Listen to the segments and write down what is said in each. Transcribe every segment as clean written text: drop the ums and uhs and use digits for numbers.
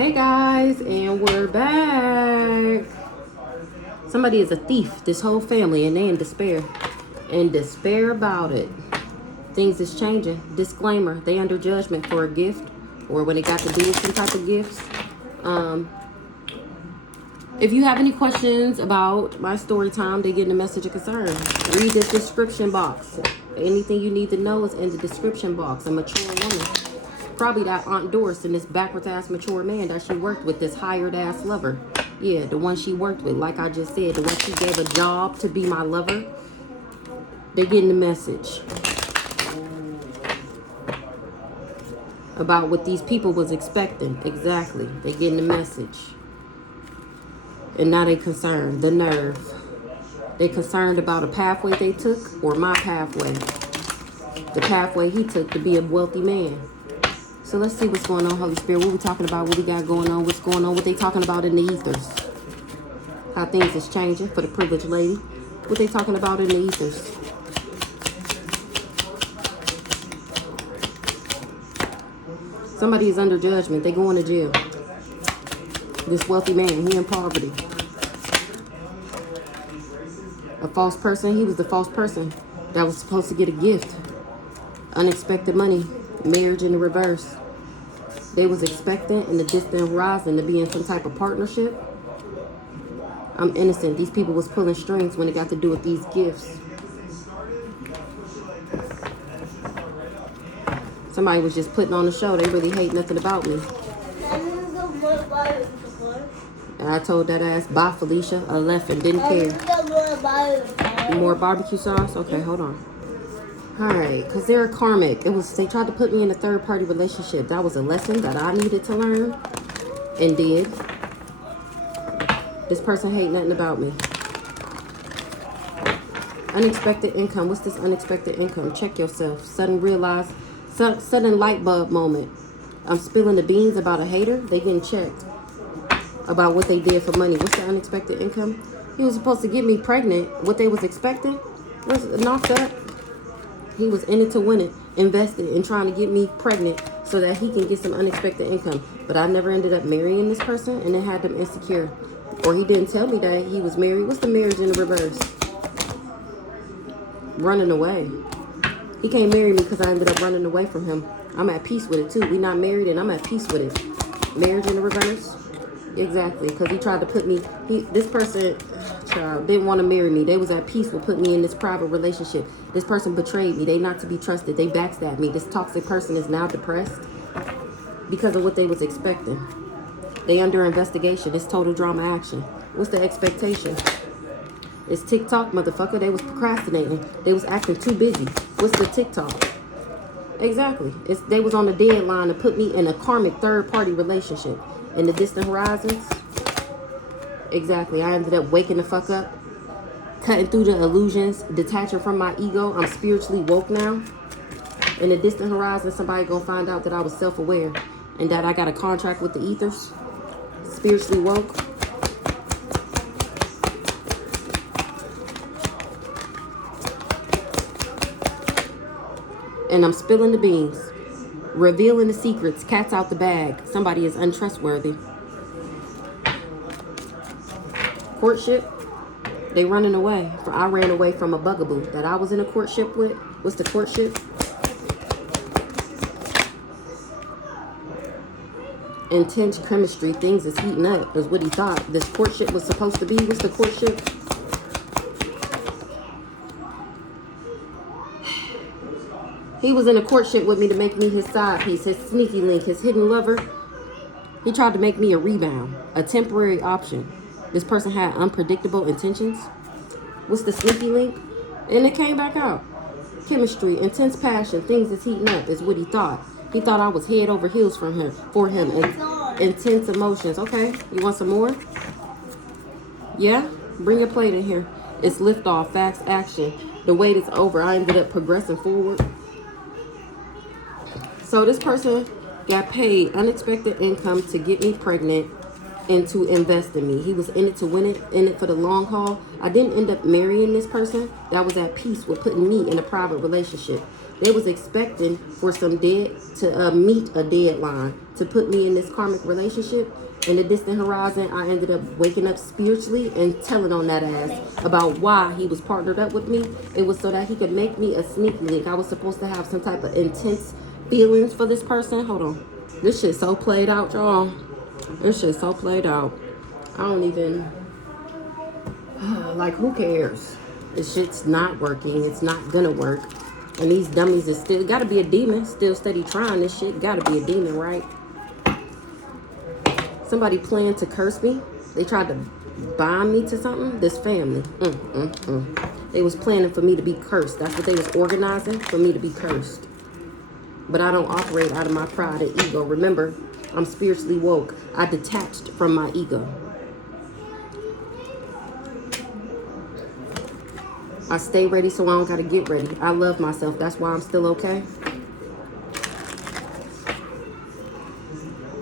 Hey guys, and we're back. Somebody is a thief, this whole family, and they in despair. In despair about it. Things is changing. Disclaimer, they under judgment for a gift, or when it got to do with some type of gifts. If you have any questions about my story time, they getting a message of concern. Read the description box. Anything you need to know is in the description box. A mature woman. Probably that Aunt Doris and this backwards ass mature man that she worked with, this hired ass lover. Yeah, the one she worked with, like I just said, the one she gave a job to be my lover. They getting the message about what these people was expecting. Exactly. They getting the message. And now they concerned. The nerve. They concerned about a pathway they took or my pathway. The pathway he took to be a wealthy man. So let's see what's going on, Holy Spirit. What we talking about? What we got going on? What's going on? What they talking about in the ethers? How things is changing for the privileged lady. What they talking about in the ethers? Somebody is under judgment. They going to jail. This wealthy man, he in poverty. A false person. He was the false person that was supposed to get a gift. Unexpected money. Marriage in the reverse. They was expecting in the distant horizon to be in some type of partnership. I'm innocent. These people was pulling strings when it got to do with these gifts. Somebody was just putting on the show. They really hate nothing about me. And I told that ass, bye Felicia. I left and didn't care. More barbecue sauce? Okay, hold on. Alright, because they're karmic. They tried to put me in a third-party relationship. That was a lesson that I needed to learn. And did. This person hate nothing about me. Unexpected income. What's this unexpected income? Check yourself. Sudden light bulb moment. I'm spilling the beans about a hater. They getting checked about what they did for money. What's the unexpected income? He was supposed to get me pregnant. What they was expecting was knocked up. He was in it to win it, invested in trying to get me pregnant so that he can get some unexpected income. But I never ended up marrying this person, and it had them insecure. Or he didn't tell me that he was married. What's the marriage in the reverse? Running away. He can't marry me because I ended up running away from him. I'm at peace with it too. We not married and I'm at peace with it. Marriage in the reverse? Exactly, because he tried to put me, this person, child, didn't want to marry me. They was at peace with putting me in this private relationship. This person betrayed me. They not to be trusted. They backstabbed me. This toxic person is now depressed because of what they was expecting. They under investigation. It's total drama action. What's the expectation? It's TikTok, motherfucker. They was procrastinating. They was acting too busy. What's the TikTok? Exactly. They was on the deadline to put me in a karmic third-party relationship. In the distant horizons. Exactly. I ended up waking the fuck up. Cutting through the illusions. Detaching from my ego. I'm spiritually woke now. In the distant horizon, somebody gonna find out that I was self-aware. And that I got a contract with the ethers. Spiritually woke. And I'm spilling the beans. Revealing the secrets. Cat's out the bag. Somebody is untrustworthy. Courtship. They running away. I ran away from a bugaboo that I was in a courtship with. What's the courtship? Intense chemistry. Things is heating up is what he thought this courtship was supposed to be. What's the courtship? He was in a courtship with me to make me his side piece, his sneaky link, his hidden lover. He tried to make me a rebound, a temporary option. This person had unpredictable intentions. What's the sneaky link? And it came back out. Chemistry, intense passion, things is heating up is what he thought. He thought I was head over heels for him. Intense emotions. Okay, you want some more? Yeah? Bring your plate in here. It's liftoff, fast action. The wait is over. I ended up progressing forward. So this person got paid unexpected income to get me pregnant and to invest in me. He was in it to win it, in it for the long haul. I didn't end up marrying this person that was at peace with putting me in a private relationship. They was expecting for some to meet a deadline to put me in this karmic relationship. In the distant horizon, I ended up waking up spiritually and telling on that ass about why he was partnered up with me. It was so that he could make me a sneaky link. I was supposed to have some type of intense feelings for this person. Hold on. This shit so played out, y'all. This shit so played out. I don't even... like, who cares? This shit's not working. It's not gonna work. And these dummies is still... Gotta be a demon. Still steady trying this shit. Gotta be a demon, right? Somebody planned to curse me. They tried to bind me to something. This family. They was planning for me to be cursed. That's what they was organizing, for me to be cursed. But I don't operate out of my pride and ego. Remember, I'm spiritually woke. I detached from my ego. I stay ready so I don't gotta get ready. I love myself. That's why I'm still okay.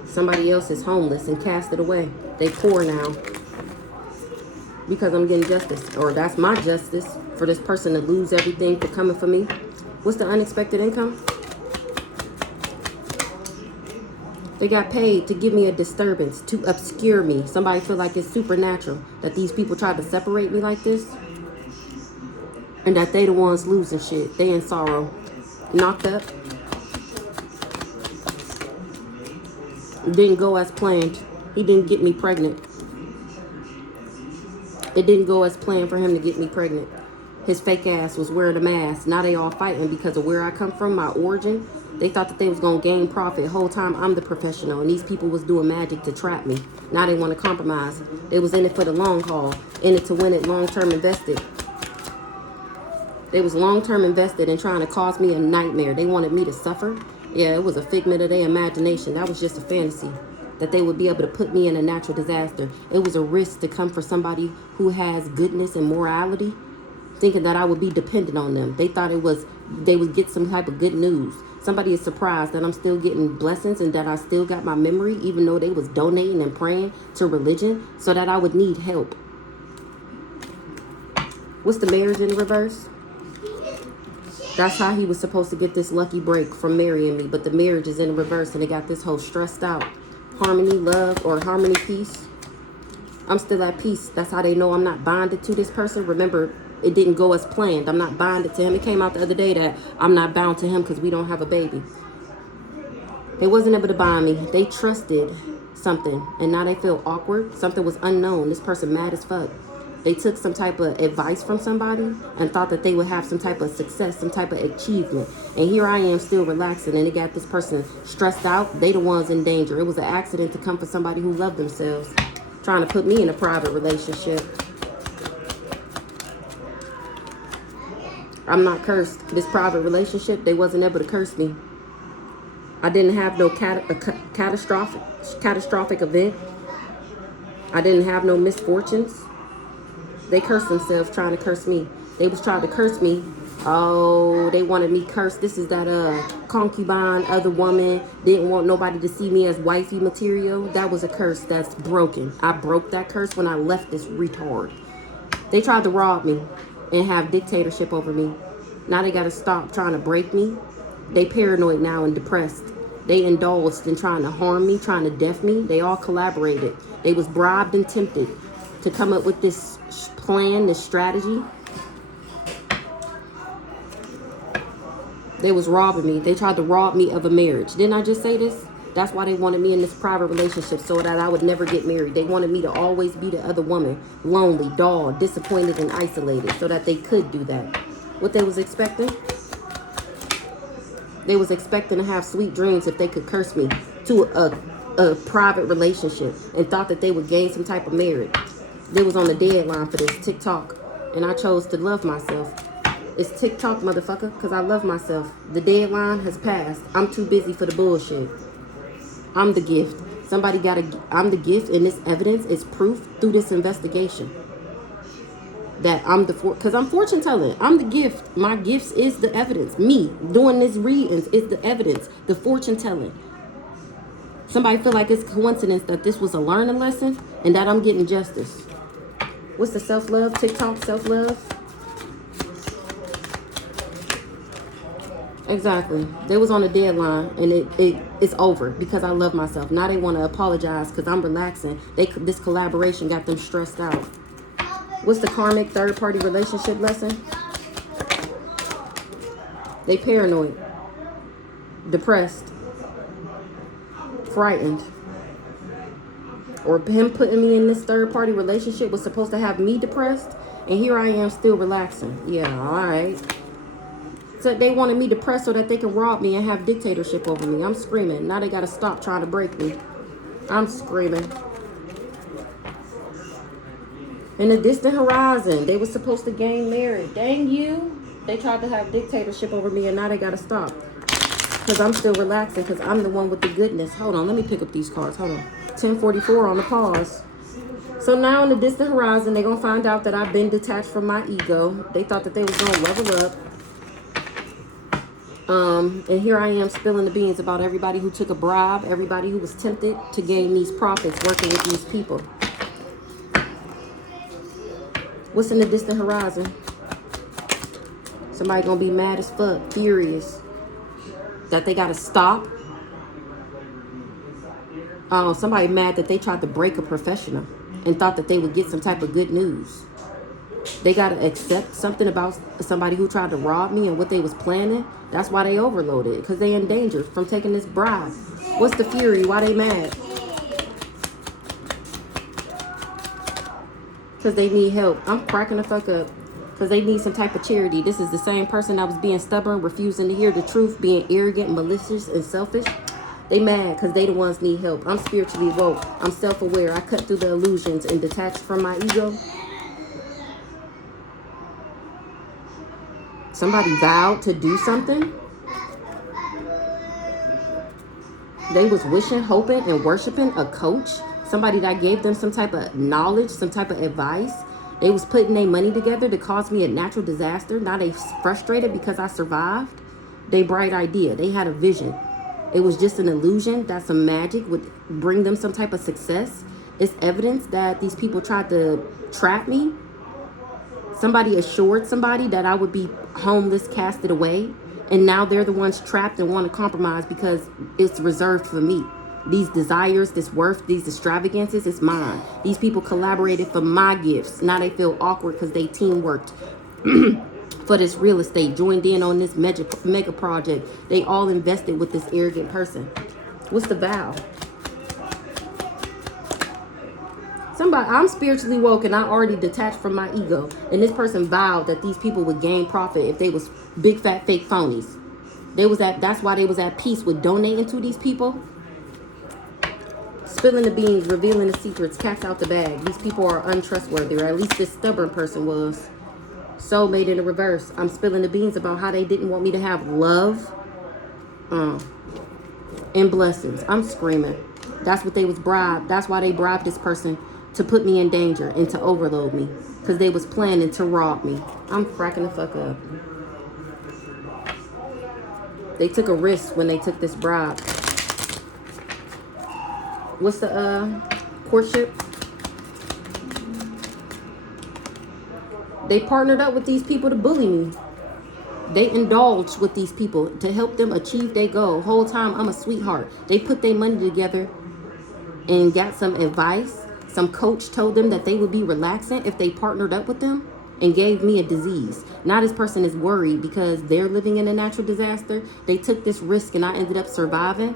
Somebody else is homeless and cast it away. They poor now because I'm getting justice, or that's my justice for this person to lose everything for coming for me. What's the unexpected income? They got paid to give me a disturbance, to obscure me. Somebody feel like it's supernatural that these people tried to separate me like this, and that they the ones losing shit. They in sorrow, knocked up. Didn't go as planned. He didn't get me pregnant. It didn't go as planned for him to get me pregnant. His fake ass was wearing a mask. Now they all fighting because of where I come from, my origin. They thought that they was going to gain profit. The whole time I'm the professional, and these people was doing magic to trap me. Now they want to compromise. They was in it for the long haul, in it to win it, long-term invested. They was long-term invested in trying to cause me a nightmare. They wanted me to suffer. Yeah, it was a figment of their imagination. That was just a fantasy, that they would be able to put me in a natural disaster. It was a risk to come for somebody who has goodness and morality, thinking that I would be dependent on them. They thought they would get some type of good news. Somebody is surprised that I'm still getting blessings and that I still got my memory, even though they was donating and praying to religion so that I would need help. What's the marriage in reverse? That's how he was supposed to get this lucky break from marrying me. But the marriage is in reverse and it got this whole stressed out. Harmony, love, or harmony, peace. I'm still at peace. That's how they know I'm not bonded to this person. Remember, it didn't go as planned. I'm not bonded to him. It came out the other day that I'm not bound to him because we don't have a baby. They wasn't able to bind me. They trusted something and now they feel awkward. Something was unknown. This person mad as fuck. They took some type of advice from somebody and thought that they would have some type of success, some type of achievement. And here I am still relaxing and it got this person stressed out. They the ones in danger. It was an accident to come for somebody who loved themselves, trying to put me in a private relationship. I'm not cursed. This private relationship, they wasn't able to curse me. I didn't have no catastrophic event. I didn't have no misfortunes. They cursed themselves trying to curse me. They was trying to curse me. Oh, they wanted me cursed. This is that concubine, other woman. Didn't want nobody to see me as wifey material. That was a curse that's broken. I broke that curse when I left this retard. They tried to rob me and have dictatorship over me. Now they got to stop trying to break me. They paranoid now and depressed. They indulged in trying to harm me, trying to death me. They all collaborated. They was bribed and tempted to come up with this plan, this strategy. They was robbing me. They tried to rob me of a marriage. Didn't I just say this? That's why they wanted me in this private relationship, so that I would never get married. They wanted me to always be the other woman, lonely, dull, disappointed, and isolated, so that they could do that. What they was expecting? They was expecting to have sweet dreams if they could curse me to a private relationship and thought that they would gain some type of merit. They was on the deadline for this TikTok, and I chose to love myself. It's TikTok, motherfucker, because I love myself. The deadline has passed. I'm too busy for the bullshit. I'm the gift. I'm the gift, and this evidence is proof through this investigation that I'm because I'm fortune telling. I'm the gift. My gifts is the evidence. Me doing this readings is the evidence. The fortune telling. Somebody feel like it's coincidence that this was a learning lesson and that I'm getting justice. What's the self-love? TikTok self-love? Exactly. They was on a deadline, and it's over because I love myself. Now they want to apologize because I'm relaxing. This collaboration got them stressed out. What's the karmic third party relationship lesson? They paranoid, depressed, frightened. Or him putting me in this third party relationship was supposed to have me depressed, and here I am still relaxing. Yeah, all right. So they wanted me depressed so that they can rob me and have dictatorship over me. I'm screaming. Now they got to stop trying to break me. I'm screaming. In the distant horizon, they were supposed to gain married. Dang you. They tried to have dictatorship over me, and now they got to stop. Because I'm still relaxing, because I'm the one with the goodness. Hold on, let me pick up these cards. Hold on. 1044 on the pause. So now in the distant horizon, they're going to find out that I've been detached from my ego. They thought that they was going to level up. And here I am spilling the beans about everybody who took a bribe, everybody who was tempted to gain these profits working with these people. What's in the distant horizon? Somebody gonna be mad as fuck, furious, that they gotta stop. Somebody mad that they tried to break a professional and thought that they would get some type of good news. They gotta accept something about somebody who tried to rob me and what they was planning. That's why they overloaded, because they in danger from taking this bribe. What's the fury? Why they mad? Because they need help. I'm cracking the fuck up. Because they need some type of charity. This is the same person that was being stubborn, refusing to hear the truth, being arrogant, malicious, and selfish. They mad because they the ones need help. I'm spiritually woke. I'm self-aware. I cut through the illusions and detached from my ego. Somebody vowed to do something. They was wishing, hoping, and worshiping a coach. Somebody that gave them some type of knowledge, some type of advice. They was putting their money together to cause me a natural disaster. Now they frustrated because I survived. They bright idea. They had a vision. It was just an illusion that some magic would bring them some type of success. It's evidence that these people tried to trap me. Somebody assured somebody that I would be homeless, casted away. And now they're the ones trapped and want to compromise because it's reserved for me. These desires, this worth, these extravagances, it's mine. These people collaborated for my gifts. Now they feel awkward because they teamworked for this real estate, joined in on this mega project. They all invested with this arrogant person. What's the vow? I'm spiritually woke and I already detached from my ego. And this person vowed that these people would gain profit if they was big fat fake phonies. That's why they was at peace with donating to these people. Spilling the beans, revealing the secrets, cats out the bag. These people are untrustworthy, or at least this stubborn person was. Soulmate in the reverse. I'm spilling the beans about how they didn't want me to have love and blessings. I'm screaming. That's what they was bribed. That's why they bribed this person to put me in danger and to overload me, because they was planning to rob me. I'm cracking the fuck up. They took a risk when they took this bribe. What's the courtship? They partnered up with these people to bully me. They indulged with these people to help them achieve their goal. Whole time I'm a sweetheart. They put their money together and got some advice. Some coach told them that they would be relaxing if they partnered up with them, and gave me a disease. Now this person is worried because they're living in a natural disaster. They took this risk and I ended up surviving.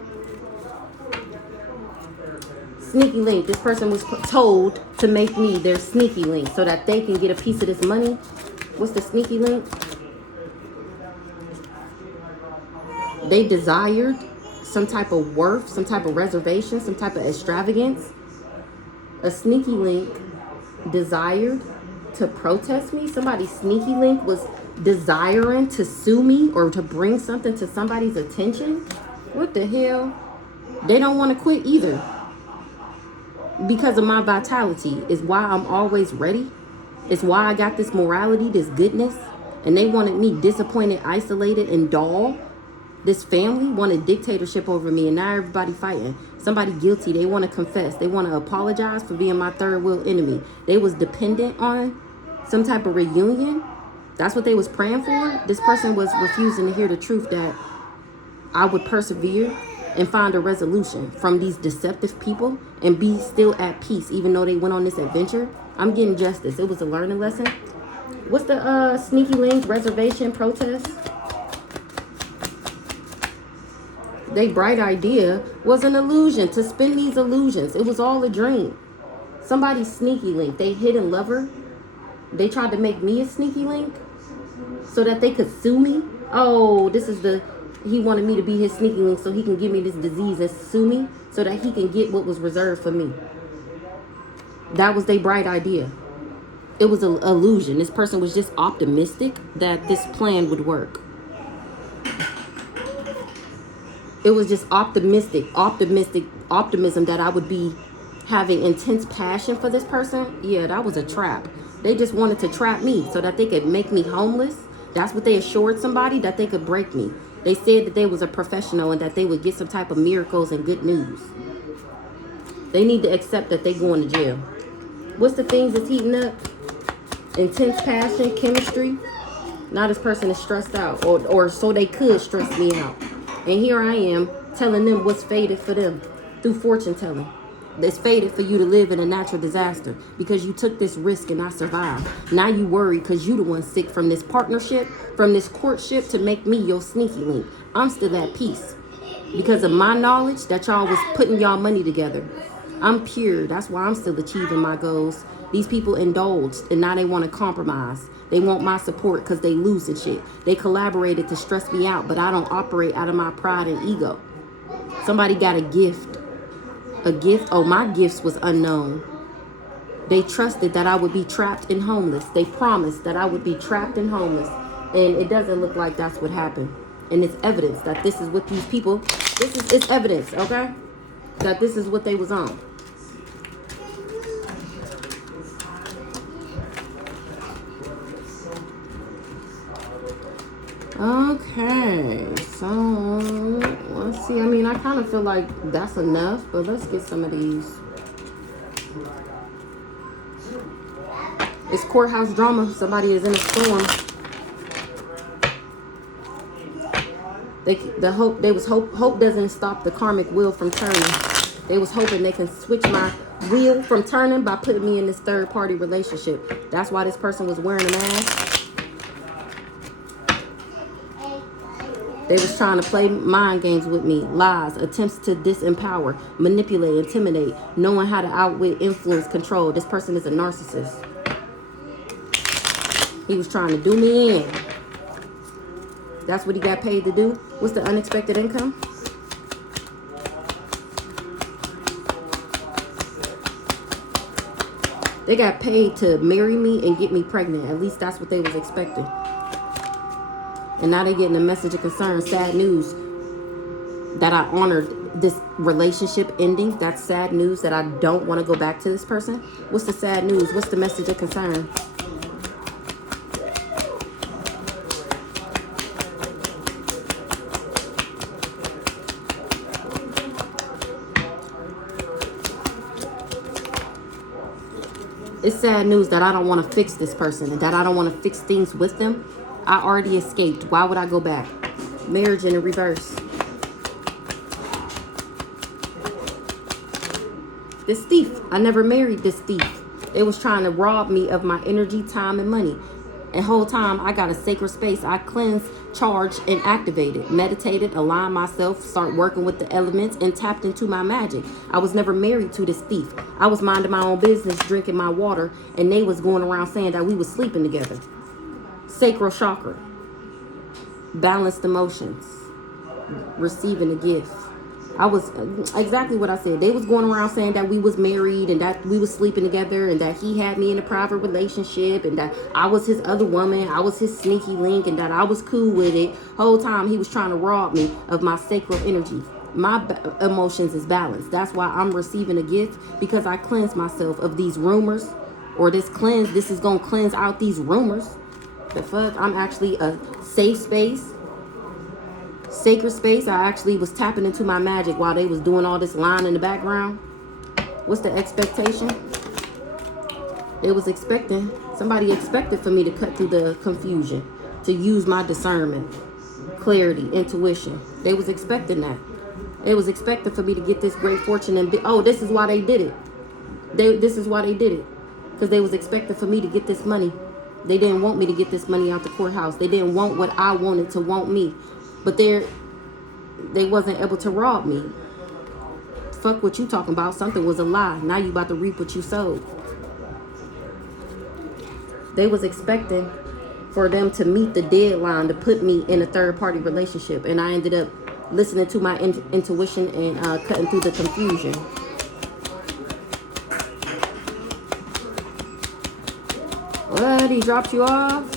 Sneaky link. This person was told to make me their sneaky link so that they can get a piece of this money. What's the sneaky link? They desired some type of worth, some type of reservation, some type of extravagance. A sneaky link desired to protest me. Somebody's sneaky link was desiring to sue me or to bring something to somebody's attention. What the hell? They don't want to quit either. Because of my vitality is why I'm always ready. It's why I got this morality, this goodness. And they wanted me disappointed, isolated, and dull. This family wanted dictatorship over me, and now everybody fighting. Somebody guilty. They want to confess. They want to apologize for being my third world enemy. They was dependent on some type of reunion That's what they was praying for. This person was refusing to hear the truth that I would persevere and find a resolution from these deceptive people and be still at peace, even though they went on this adventure. I'm getting justice. It was a learning lesson. What's the sneaky link reservation protest? They bright idea was an illusion to spin these illusions. It was all a dream. Somebody's sneaky link. They hidden lover. They tried to make me a sneaky link so that they could sue me. Oh, this is he wanted me to be his sneaky link so he can give me this disease and sue me so that he can get what was reserved for me. That was their bright idea. It was an illusion. This person was just optimistic that this plan would work. It was just optimism that I would be having intense passion for this person. Yeah, that was a trap. They just wanted to trap me so that they could make me homeless. That's what they assured somebody, that they could break me. They said that they was a professional and that they would get some type of miracles and good news. They need to accept that they going to jail. What's the things that's heating up? Intense passion, chemistry. Now this person is stressed out, or so they could stress me out. And here I am telling them what's fated for them through fortune telling. It's fated for you to live in a natural disaster because you took this risk and I survived. Now you worry because you the one sick from this partnership, from this courtship to make me your sneaky link. I'm still at peace because of my knowledge that y'all was putting y'all money together. I'm pure. That's why I'm still achieving my goals. These people indulged and now they want to compromise. They want my support because they losing shit. They collaborated to stress me out, but I don't operate out of my pride and ego. Somebody got a gift. A gift? Oh, my gifts was unknown. They trusted that I would be trapped and homeless. They promised that I would be trapped and homeless. And it doesn't look like that's what happened. And it's evidence that this is what these people, it's evidence, okay? That this is what they was on. Okay, so let's see. I mean, I kind of feel like that's enough, but let's get some of these. It's courthouse drama. Somebody is in a storm. Hope doesn't stop the karmic wheel from turning. They was hoping they can switch my wheel from turning by putting me in this third party relationship. That's why this person was wearing a mask. They was trying to play mind games with me, lies, attempts to disempower, manipulate, intimidate, knowing how to outwit, influence, control. This person is a narcissist. He was trying to do me in. That's what he got paid to do. What's the unexpected income? They got paid to marry me and get me pregnant. At least that's what they was expecting. And now they're getting a message of concern, sad news, that I honored this relationship ending. That's sad news that I don't want to go back to this person. What's the sad news? What's the message of concern? It's sad news that I don't want to fix this person and that I don't want to fix things with them. I already escaped. Why would I go back? Marriage in the reverse. This thief. I never married this thief. It was trying to rob me of my energy, time, and money. And whole time I got a sacred space. I cleansed, charged, and activated. Meditated, aligned myself, start working with the elements, and tapped into my magic. I was never married to this thief. I was minding my own business, drinking my water, and they was going around saying that we was sleeping together. Sacral chakra, balanced emotions, receiving a gift. I was exactly what I said. They was going around saying that we was married and that we was sleeping together and that he had me in a private relationship and that I was his other woman, I was his sneaky link, and that I was cool with it. Whole time he was trying to rob me of my sacral energy. My emotions is balanced. That's why I'm receiving a gift, because I cleanse myself of these rumors, or this is gonna cleanse out these rumors. The fuck? I'm actually a safe space, sacred space. I actually was tapping into my magic while they was doing all this line in the background. What's the expectation? They was expecting, somebody expected for me to cut through the confusion, to use my discernment, clarity, intuition. They was expecting that. They was expecting for me to get this great fortune and oh, this is why they did it. This is why they did it. Because they was expecting for me to get this money. They didn't want me to get this money out the courthouse. They didn't want what I wanted to want me. But they wasn't able to rob me. Fuck what you talking about. Something was a lie. Now you about to reap what you sowed. They was expecting for them to meet the deadline to put me in a third-party relationship. And I ended up listening to my intuition and cutting through the confusion. What? He dropped you off?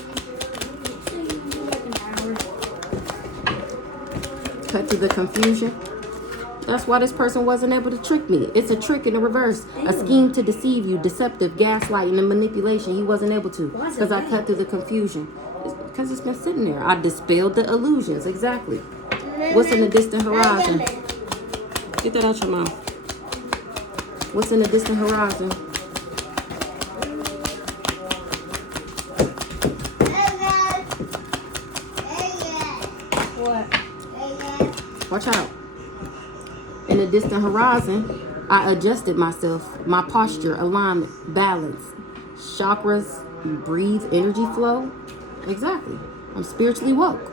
Cut through the confusion. That's why this person wasn't able to trick me. It's a trick in the reverse. A scheme to deceive you, deceptive, gaslighting, and manipulation. He wasn't able to because I cut through the confusion. Because it's been sitting there. I dispelled the illusions. Exactly. What's in the distant horizon? Get that out your mouth. What's in the distant horizon? What? Watch out. In the distant horizon, I adjusted myself, my posture, alignment, balance, chakras, breathe, energy flow. Exactly. I'm spiritually woke.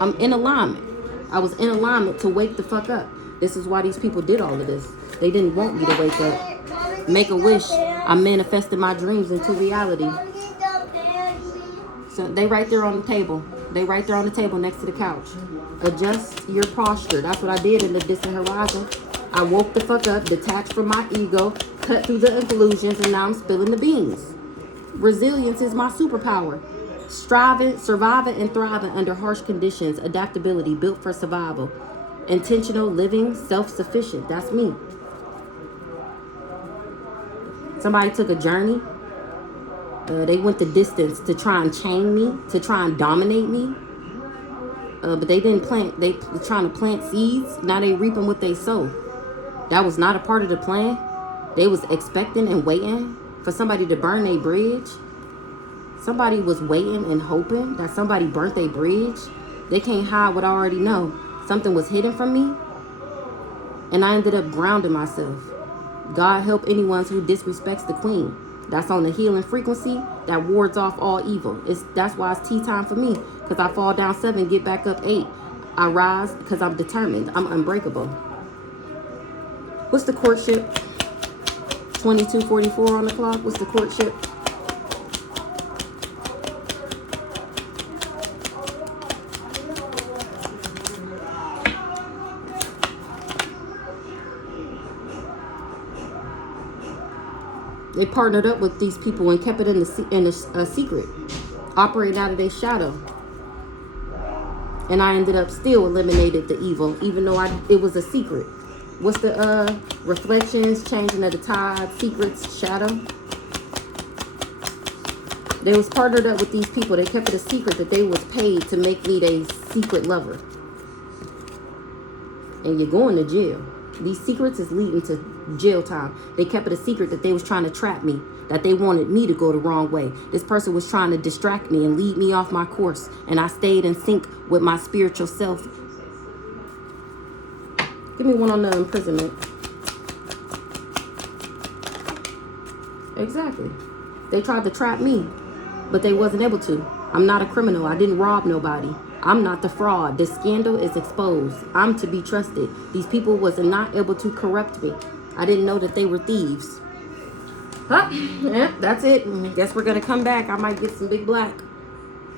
I'm in alignment. I was in alignment to wake the fuck up. This is why these people did all of this. They didn't want me to wake up. Make a wish. I manifested my dreams into reality. So they right there on the table. They right there on the table next to the couch. Adjust your posture. That's what I did in the distant horizon. I woke the fuck up, detached from my ego, cut through the illusions, and now I'm spilling the beans. Resilience is my superpower. Striving, surviving, and thriving under harsh conditions. Adaptability, built for survival. Intentional living, self-sufficient. That's me. Somebody took a journey. They went the distance to try and chain me, to try and dominate me. But they didn't plant. They were trying to plant seeds. Now they reaping what they sow. That was not a part of the plan. They was expecting and waiting for somebody to burn their bridge. Somebody was waiting and hoping that somebody burnt their bridge. They can't hide what I already know. Something was hidden from me. And I ended up grounding myself. God help anyone who disrespects the queen. That's on the healing frequency that wards off all evil. That's why it's tea time for me. Because I fall down 7, get back up 8. I rise because I'm determined. I'm unbreakable. What's the courtship? 22:44 on the clock. What's the courtship? They partnered up with these people and kept it in a secret, operating out of their shadow. And I ended up still eliminated the evil, even though it was a secret. What's the reflections, changing of the tide, secrets, shadow? They was partnered up with these people. They kept it a secret that they was paid to make me their secret lover. And you're going to jail. These secrets is leading to jail time. They kept it a secret that they was trying to trap me, that they wanted me to go the wrong way. This person was trying to distract me and lead me off my course, and I stayed in sync with my spiritual self. Give me one on the imprisonment. Exactly. They tried to trap me, but they wasn't able to. I'm not a criminal. I didn't rob nobody. I'm not the fraud. The scandal is exposed. I'm to be trusted. These people was not able to corrupt me. I didn't know that they were thieves. Huh? Yeah, that's it. Guess we're going to come back. I might get some big black.